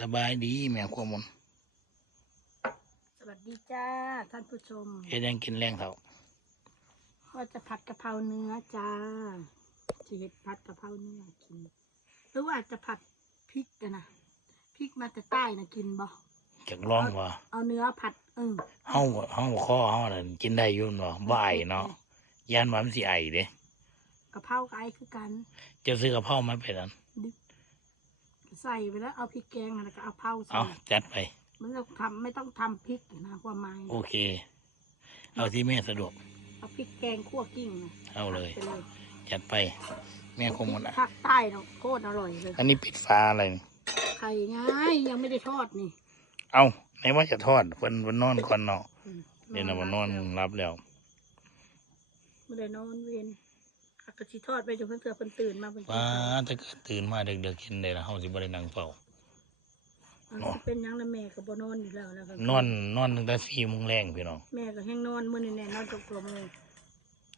สบายดีแม่ขวามนสวัสดีจ้าท่านผู้ชมเฮ็ดหยังกินแรงเท่าว่าจะผัดกะเพราเนื้อจ้าจะเห็ดผัดกะเพราเนื้อกินหรือว่าจะผัดพริกกันนะพริกมาแต่ใต้นะกินบ่จักร้องว่าเอาเนื้อผัดเออเฮาเฮาข้อเฮาน่ะกินได้อยู่เนาะบ่ไอเนาะย่านว่ามันสิไอเด้กะเพรากับไอ้คือกัน จะซื้อกะเพรามาเป็นอัน ใส่ไปแล้วเอาพริกแกงแล้วก็เอาเผาใส่เอาจัดไป มันต้องทำไม่ต้องทำพริกนะความหมายโอเค เอาที่แม่สะดวก เอาพริกแกงคั่วกิ้งนะเอาเลย ไปเลยจัดไป แม่คงมนอะภาคใต้เนาะโคตรอร่อยเลยอันนี้ปิดฟ้าอะไรนี่ไข่ง่ายยังไม่ได้ทอดนี่เอาไหนว่าจะทอดเพิ่นเพิ่นนอนก่อนเนาะอืมเดี๋ยวน่ะมานอนรับแล้วไม่ได้นอนเวรอา กาศทอดไปจนเพิ่นเสือเพิ่นตื่นมาเพิ่นกินว่าข้าวถ้าเกิดตื่นมาดึกๆกินได้ละเฮาสิบ่ได้นั่งเฝ้าอ่าสิเป็นหยังละแม่ก็บ่นอนอยู่แล้วแล้วก็นอนนอนตั้งแต่4โมงแรงพี่น้องแม่ก็แห้งนอนมื้อนี้แน่นอนตกตัวมือ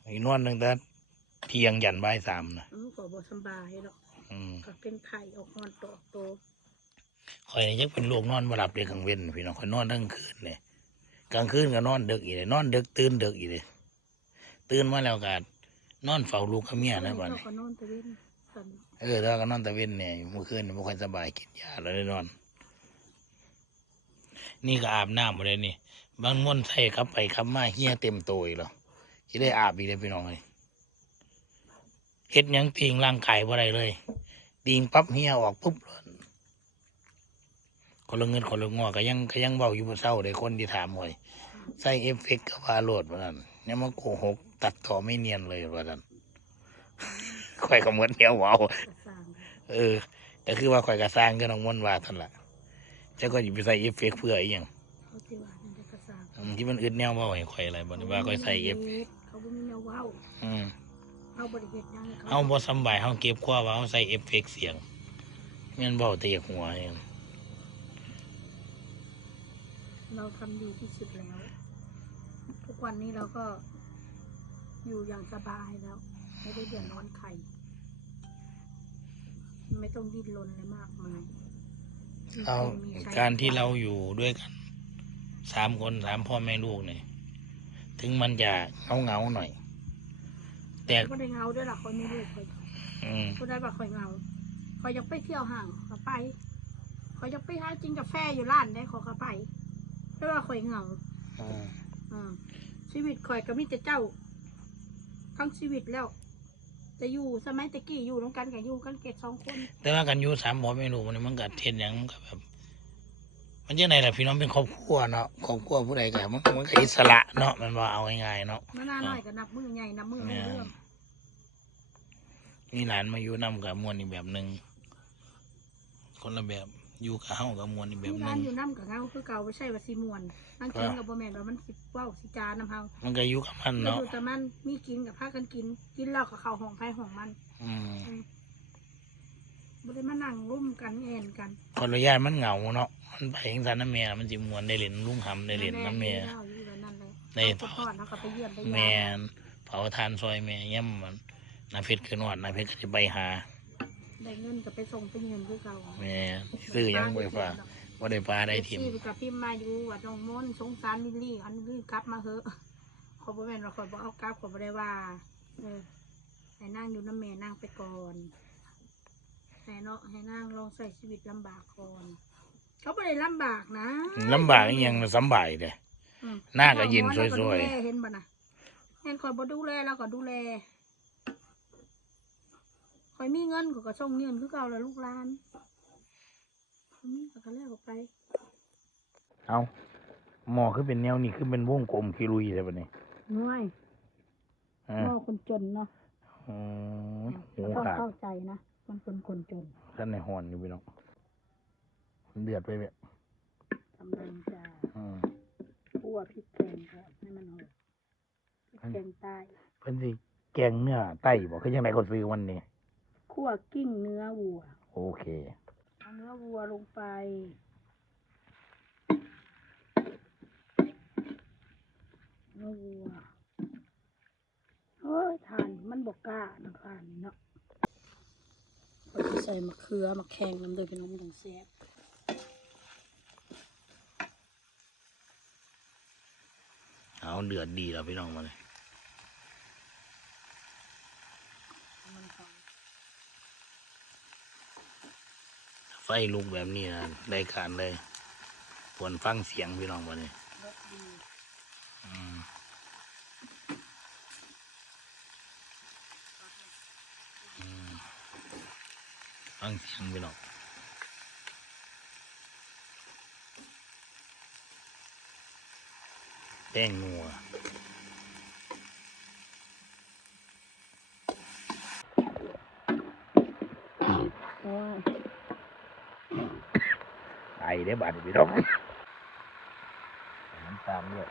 ไอ้นอนตั้งแต่เที่ยงยันบ่ายสามนะอือก็บ่สำบายดอกอืมก็เป็นไข้ออกนอนตอกโตคอยนี่ยังเป็นโรคนอนบ่หลับเลยกลางเว้นพี่น้องคอยนอนทั้งคืนเลยกลางคืนก็นอนดึกอีกเลยนอนดึกตื่นดึกอีกเลยตื่นมาแล้วก็ นอนเฝ้าลูกกับเมียนะบ้านนี้ก็นอนตะเวนกันเออแล้วก็นอนตะเว้นเนี่ยเมื่อคืนนี่บ่ค่อยสบายกินยาแล้วได้นอน นี่ก็อาบน้ำมาเลยนี่ บางม่วนใส่ขับไปขับมาเฮียเต็มตัวอีกแล้วที่ได้อาบอีกเลยพี่น้องเลยเฮ็ดหยังติงร่างกายบ่ได้เลยติงปั๊บเฮียออกปุ๊บเลยคนละเงินคนละงอก็ยังก็ยังเบาอยู่บ่เศร้าเลยคนที่ถามหอยใส่เอฟเฟกต์กับว่าโหลดว่านั้นเนี่ยมันโกหก ตัดต่อไม่เนียนเลยว่านั้นข่อยก็เหมือนเดียวเว้าก็สร้างเออก็คือว่าข่อยก็สร้างก็น้องม่วนว่าท่านละเจ้าก็อยู่ไปใส่เอฟเฟกต์เพื่ออีหยังเขาสิว่านั่นได้ก็สร้างอืมที่มันอึดแนวเว้าให้ข่อยอะไรบ่ได้ว่าข่อยใส่เอฟเฟกต์เขาบ่มีแนวเว้าอืมเอาบ่ได้เฮ็ดหยังให้เฮาบ่สำบายเฮาเก็บคว้าว่าเฮาใส่เอฟเฟกต์เสียงแม่นเว้าแต่หัวเองเราทำดีที่สุดแล้ว ทุกวันนี้เราก็ อยู่อย่างสบายแล้ว ไม่ได้เดือดร้อนใครไม่ต้องดิ้นรนอะไรมากมายเอามีใคการที่เราอยู่ด้วยกันสามคนสามพ่อแม่ลูกเนี่ยถึงมันจะเหงาๆหน่อย แต่ก็ได้เงาด้วยล่ะคอยมีลูกคอยอืมก็ได้ว่าคอยเงาคอยอยากไปเที่ยวห้างก็ไปคอยอยากไปหากินกาแฟอยู่ร้านได้ขอก็ไปแต่ว่าคอยเงาอืมอืมชีวิตคอยก็มีแต่เจ้า ทั้งชีวิตแล้ว จะอยู่สมัยตะกี้อยู่ร่วมกันกับอยู่กันเกตสองคนแต่ว่ากันอยู่สามพ่อแม่ลูกมันมันก็เทศอย่างมันก็แบบ มันจะไหนล่ะพี่น้องเป็นครอบครัวเนาะครอบครัวผู้ใดก็มันมันก็อิสระเนาะมันว่าเอาง่ายๆเนาะมาหน้าหน่อยก็นับมือใหญ่นับมือไม่เรื่องมีหลานมาอยู่นำกับมวลอีกแบบหนึ่งคนละแบบ อยู่กับเฮากับมวลอีกแบมีบหงานึ่นง อยู่น้ำกับเงาคือเก่าไม่ใช่ว่าสีมวนนั่งกินกับบ่แม่นว่ามันสิเว้าสิจาน้ำเฮามันก็อยู่กับมันเราเนาะอยู่แต่มันมีกินกับพากันกิน กินเหล้ากับข้าวห้องไผ่ห้องมันอืมบ่ได้มานั่งร่วมกันแอนกันขออนุญาตมันเหงาเนาะมันไปเองสันน้ำเมียมันจิมวนได้เล่นลุงหำได้เล่นน้ำเมียแอยู่แบบนั่นเลยในเผาทอดเขาก็ไปเยี่ยมไปแมยามนเผาทานซอยแม่ย่ำมันนาเพชรคือนวดนาเพชรก็จะไปหา ได้เงินก็ไปส่งไปเงินคือเก่าแม่ซื้อหยังไปฝากว่าได้ปลาได้ทิมที่กับพี่มาอยู่วัดหนองมนต์สงสารมิลลี่อันนี้กลับมาเหอะขอยบ่แม่นว่าขอยบ่เอากลับขอยบ่ได้ว่า เออให้นั่งอยู่น้ำแม่นั่งไปก่อนให้เนาะให้นั่งลองใส่ชีวิตลำบากก่อน เขาไม่ได้ลำบากนะลำบากอีหยังสำบายเลยอืมหน้าก็ยินสเราก็วยดูแลเห็นบ่นะเห็นคอยบ่ดูแลเราก็ดูแล คอยมีเงินเขาก็ส่งเงินคือเก่าแล้วลูกหลานคอยมีเขาก็แลกออกไปๆเอาหมอคือเป็นแนวนี้คือเป็นวงกลมคิรุยเลยปะเนี่ยน้อยอ่าพ่อคนจนเนาะอืมหูต้องขาดเข้าใจนะมันเป็นคนจนท่านในหอนอยู่พี่น้องเดือดไปแบบกำลังจะอืมคั่วพริกแกงก่อนให้มันหอมพริกแกงใต้ เพิ่นสิแกงเนื้อไต้บอกคือยังไงคนซื้อวันนี้ คั่วกิ้งเนื้อวัว โอเค เอาเนื้อวัวลงไป เนื้อวัวเฮ้ยทานมันบอกกล้านะคะนี่เนาะเราะใส่มะเขือมะแขงน้ำเดยเป็นน้อำดังแซ่บเอาเดือดดีแล้วพี่น้องมาเลย ไฟลุกแบบนี้นะได้การเลยปวนฟังเสียงพี่น้องมาเลยรสดีอืมอืมฟังเสียงพี่น้องแป้งนัว โอ้ย ไอได้บาดพี่น้องน้ำตาลด้วย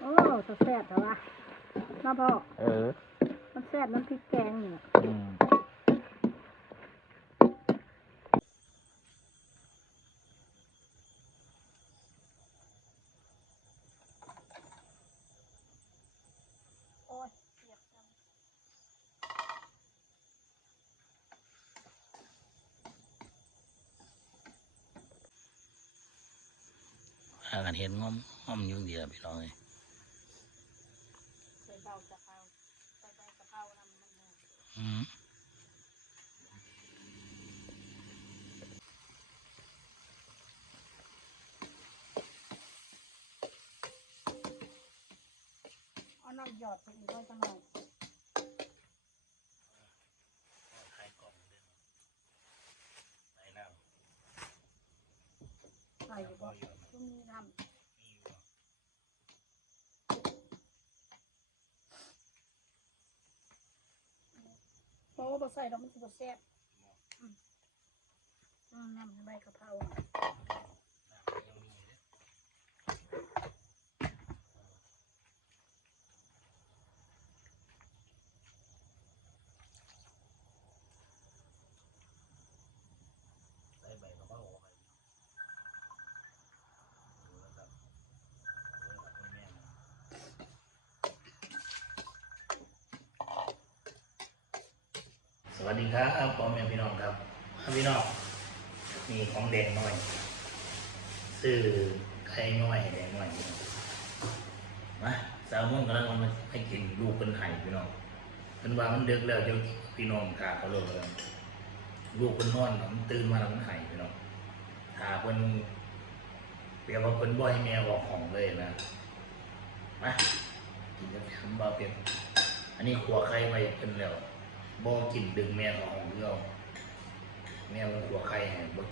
โอ้จะแซ่บแต่ว่าน้าพ่อเออ มันแซ่บน้ำพริกแกงเนี่ย อืม โอ้ยเสียบจัง หากันเห็นง้อมง้อมยุ่งเดียวพี่น้องเลยใส่เบากะเพราใส่ใบกะเพรานำมันหอมอืมเอาน้ำหยอดไปอีกไว้จังหน่อย ขายกล่องเด้อไหนน้ ใส่อยู่บ่ช่วงนี้ทำ มีอยู่บ่ำเพราะว่าใส่แล้วมันจะแซ่บอืมน้ำใบกะเพรา น้ำยังมีอยู่เด้อใส่ใบกะเพราเข้าไปดูแล้วครับดูแล้วครับแม่ๆนะ ส วัสดีครับพ่อแม่พี่น้องครับพี่น้องมีของแดงหน่อยซื้อไข่น้อยให้แดงหน่อยพี่น้องมาสาวม่วงกำลังเอามาให้กินลูกเป็นไห่พี่น้องเป็นว่ามันเดึกแล้วเจ้าพี่น้องกาเขาเลยลูกเป็นนอนมันตื่นมาแล้วมันไห่พี่น้องหาเป็นเปรียบว่าเป็นบ่อยแม่บอกของเลยนะมากินกันคำบ่าเป็นอันนี้ขัวไข่ไว้เป็นแล้ว บ่กินดึงแม่ของของเราแม่มันหัวไข่ให้บ่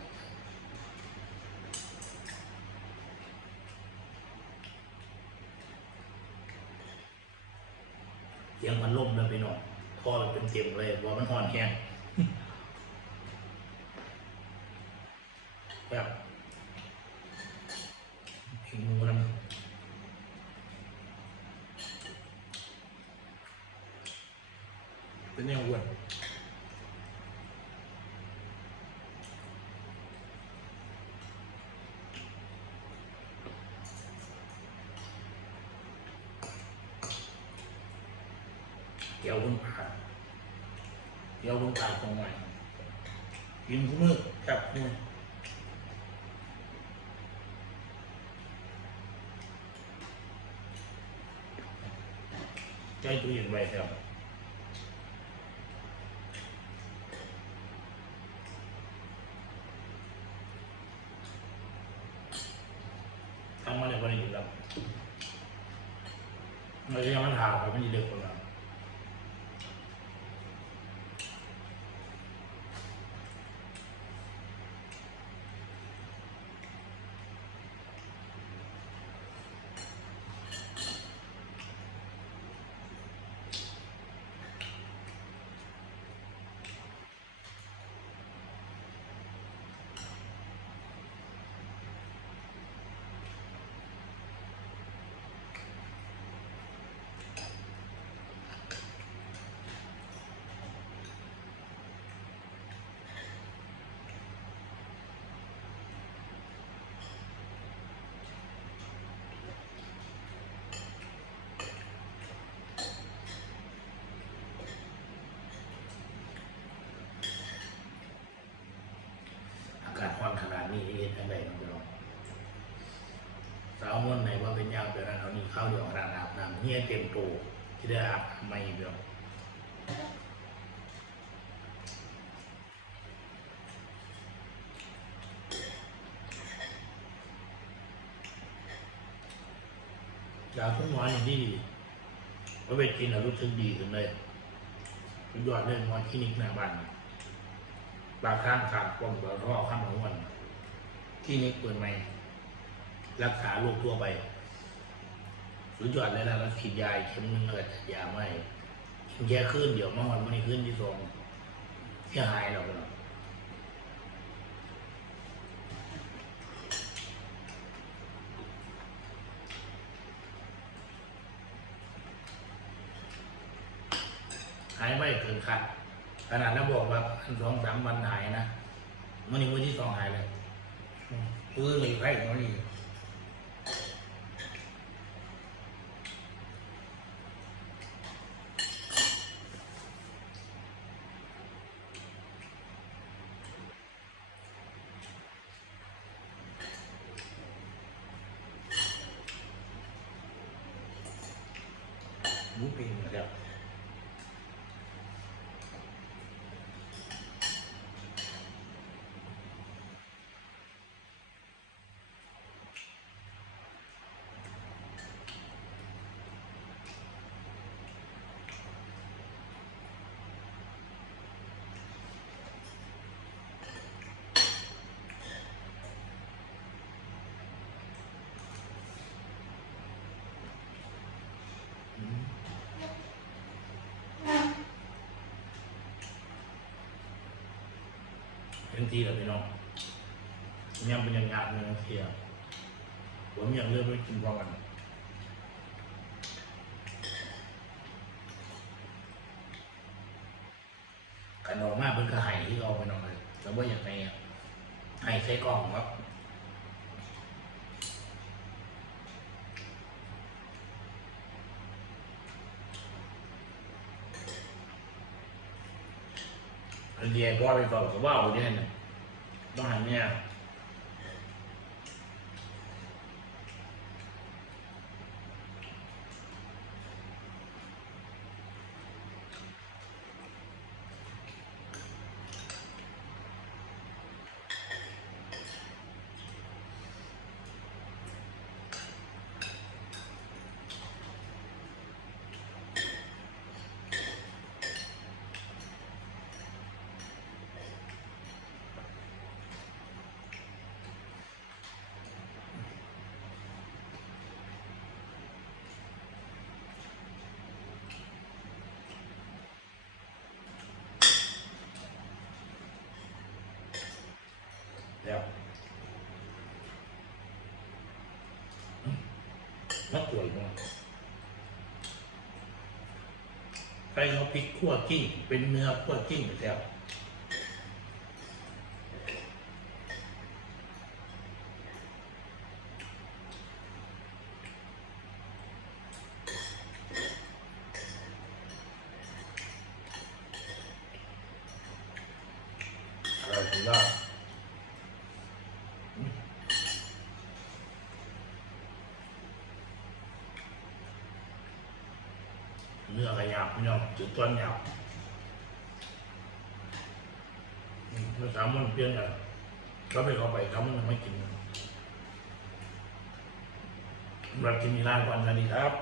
เสียงมันล่มแล้วไปหน่อยคอเราเป็นเจ็บเลยว่ามันห่อนแห้งแบบผิวหมูน้ำ เป็นแนวอ้วนเกี่ยวคุณผ่าเกี่ยวคุณผ่าตรงไหนกินทุกมือจับมือใจตู้เย็นไว้ครับทำมาเลยวันนี้ครับ ไม่ใช่มันหาครับมันจะเด็กคนเรา ม ข้าวเดียวขนาดอาบน้ำเฮียเต็มโตที่ได้อาบไม่เดียวอยากคุณหมออย่างที่พอไปกินแล้วรู้สึกดีขึ้นเลยสุดยอดเลยหมอคลินิกหน้าบ้านปากข้างขาดกล้องแล้วก็ข้างหัวมันคลินิกเปิดใหม่ รักษาโรคทั่วไปสุดยอดเลยนะแล้วฉีดยาเข็มหนึงแล้วก็ยาไม่กินแค่ขึ้นเดี๋ยวเมื่อวันไม่ขึ้นที่สองเสียหายเราเนาะหายไม่เกินคาดขนาดนั้นบอกว่าอันสองสามวันหายนะมื่อนี้วันที่สองหายเลยอืมปื้อเลยไข้ของมัน เป็นทีแล้วพี่น้องยังเป็นยังงานเป็นยังเทียผมยังเลือกไม่กินพร้อมกันกันออกมาเป็นกระหายที่เราไปนอนเลยแล้วว่าอย่างไรอะไห้ใช้กล่องครับ เดียพ่อไปบอกกับว่าเอาเนี่ยนะต้องหันเนี่ย แล้วอืมนักสวยมากใครเอาพริกขั่วกิ้ง เป็นเนื้อขั่วกิ้งไปแล้วอร่อยสุดยอด เนื้อกระยาบ พี่น้องจุดต้นยาวมเมื่อสามมันเปลี่ยนกันก็ไปเขาไปเขามันไม่กินสำหรับกินมีร้านก่อนสวัสดีครับ